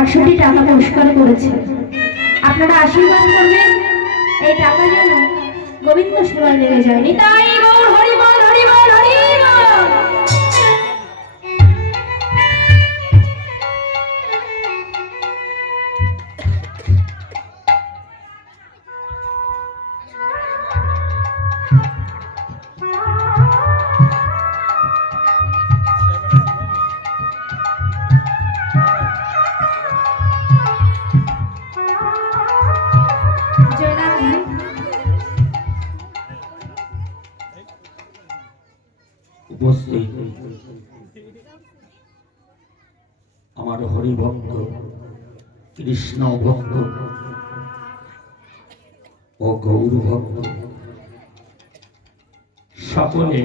100টি টাকা পুরস্কার করেছে। আপনারা আশীর্বাদ করবেন এই টাকা যেন গোবিন্দ সেবায় লেগে যায়নি। তাই গৌর হরি বল, হরি বল, হরি বল। উপস্থিত আমার হরিভক্ত, কৃষ্ণ ভক্ত ও গৌর ভক্ত সকলে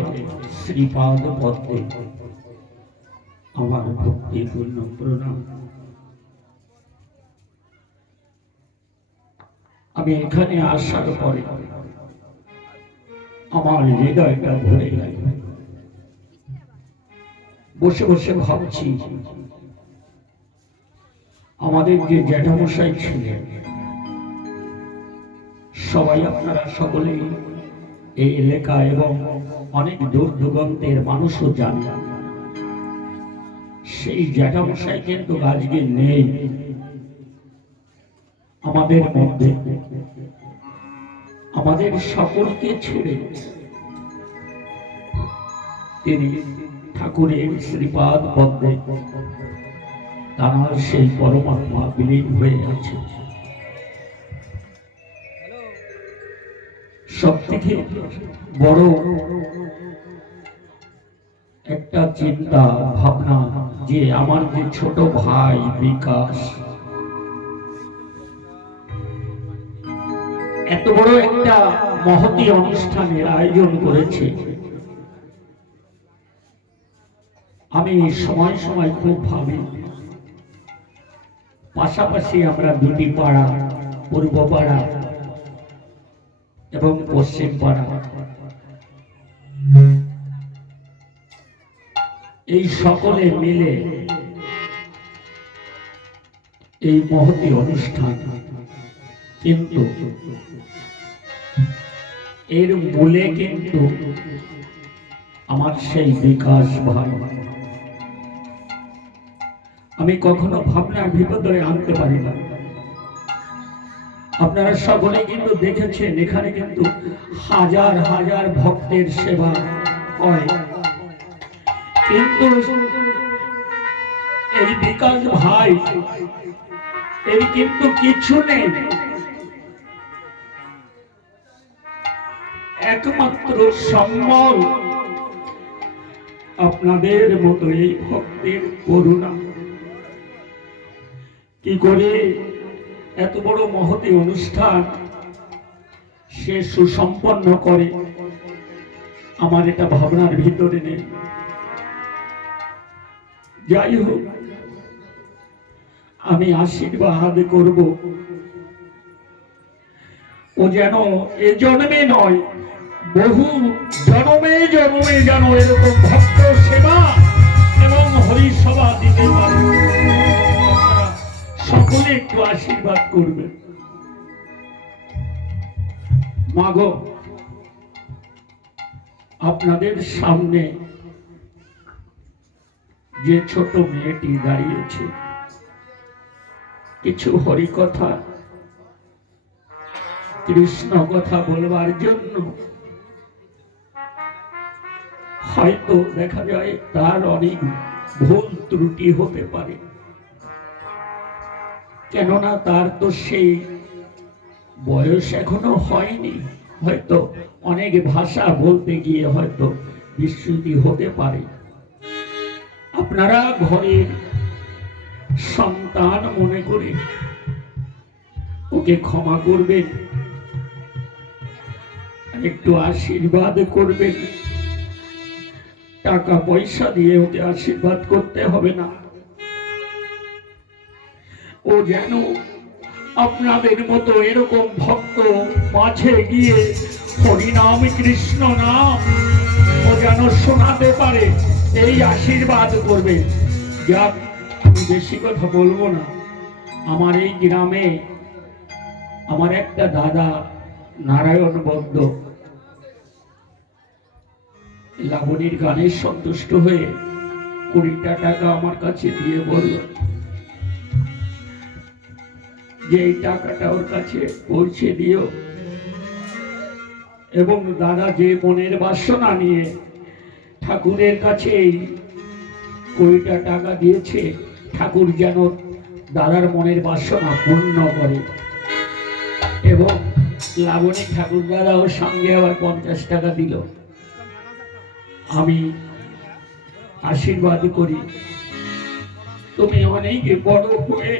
শ্রীপাদ পদ্মে আমার ভক্তিপূর্ণ প্রণাম। আমি এখানে আসার পরে আমার হৃদয়টা ভরে গেল। বসে বসে ভাবছি আমাদের যে জ্যাঠামশাই ছিলেন, সবাই আপনারা সকলেই এই এলাকা এবং অনেক দূর দূরান্তের মানুষও জানেন। সেই জ্যাঠামশাই কিন্তু আজকে নেই আমাদের মধ্যে। আমাদের সকলকে ছেড়ে তিনি ঠাকুরের শ্রীপাদ পদ্মে তাঁর সেই পরমাত্মা বিলীন হয়ে আছে। সব থেকে বড় একটা চিন্তা ভাবনা যে আমার যে ছোট ভাই বিকাশ এত বড় একটা মহতী অনুষ্ঠানের আয়োজন করেছে। আমি সময় সময় খুব ভাবি, পাশাপাশি আমরা দুটি পাড়া, পূর্ব পাড়া এবং পশ্চিম পাড়া, এই সকলে মিলে এই মহতী অনুষ্ঠান, কিন্তু এর মূলে কিন্তু আমার সেই বিকাশ ভাই। আমি কখনো ভাবনার ভিতরে আনতে পারি না। আপনারা সকলে কিন্তু দেখেছেন এখানে কিন্তু হাজার হাজার ভক্তের সেবা হয়, কিন্তু এই বিকাশ ভাই এর কিন্তু কিছু নেই। একমাত্র সম্বল আপনাদের মতো এই ভক্তের করুণা। কি করে এত বড় মহতী অনুষ্ঠান সে সুসম্পন্ন করে, আমার এটা ভাবনার ভিতরে নেই। যাই হোক, আমি আশীর্বাদ করব ও যেন এ জন্মে নয়, বহু জন্মে জন্মে যেন এরকম ভক্ত সেবা এবং হরিসভা দিতে পারে। সকলে একটু আশীর্বাদ করবেন। মাগো, আপনাদের সামনে যে ছোট মেয়েটি দাঁড়িয়েছে, কিছু হরি কথা, কৃষ্ণ কথা বলবার জন্য হয়তো দেখা যায় তার অনেক ভুল ত্রুটি হতে পারে, কেননা তার তো সেই বয়স এখনো হয়নি। হয়তো অনেক ভাষা বলতে গিয়ে হয়তো বিস্মৃতি হতে পারে। আপনারা ঘরের সন্তান মনে করে ওকে ক্ষমা করবেন, একটু আশীর্বাদ করবেন। টাকা পয়সা দিয়ে ওকে আশীর্বাদ করতে হবে না। ও যেন আপনাদের মতো এরকম ভক্ত মাঝে গিয়ে হরিনাম কৃষ্ণ নাম ও যেন শোনাতে পারে, এই আশীর্বাদ করবে। যাক, আমি বেশি কথা বলবো না, আমার এই গ্রামে আমার একটা দাদা নারায়ণ বদ্দ লাবণীর গানে সন্তুষ্ট হয়ে 20টা টাকা আমার কাছে দিয়ে বলল যে এই টাকাটা ওর কাছে পৌঁছে দিও, এবং দাদা যে মনের বাসনা নিয়ে ঠাকুরের কাছে এই 20টা টাকা দিয়েছে, ঠাকুর যেন দাদার মনের বাসনা পূর্ণ করে। এবং লাবণী ঠাকুর দাদা ওর সঙ্গে আবার 50 টাকা দিল। আমি আশীর্বাদ করি তুমি অনেক বড় হয়ে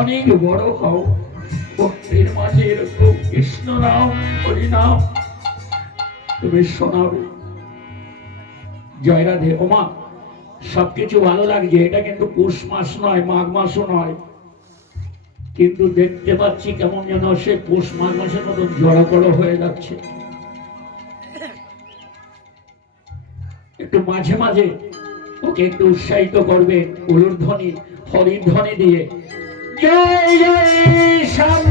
অনেক বড় হও, ভক্তের মাঝে এরকম কৃষ্ণ নাম হরি নাম তুমি শোনাবে। জয় রাধে। ওমা, সবকিছু ভালো লাগছে, এটা কিন্তু পৌষ মাস নয়, মাঘ মাসও নয়, কিন্তু দেখতে পাচ্ছি কেমন যেন সে পৌষ মাঘ মাসের মতো জড়ো হয়ে যাচ্ছে। একটু মাঝে মাঝে ওকে একটু উৎসাহিত করবে উলুর ধ্বনি, হরির ধ্বনি দিয়ে। জয় জয় শ্যাম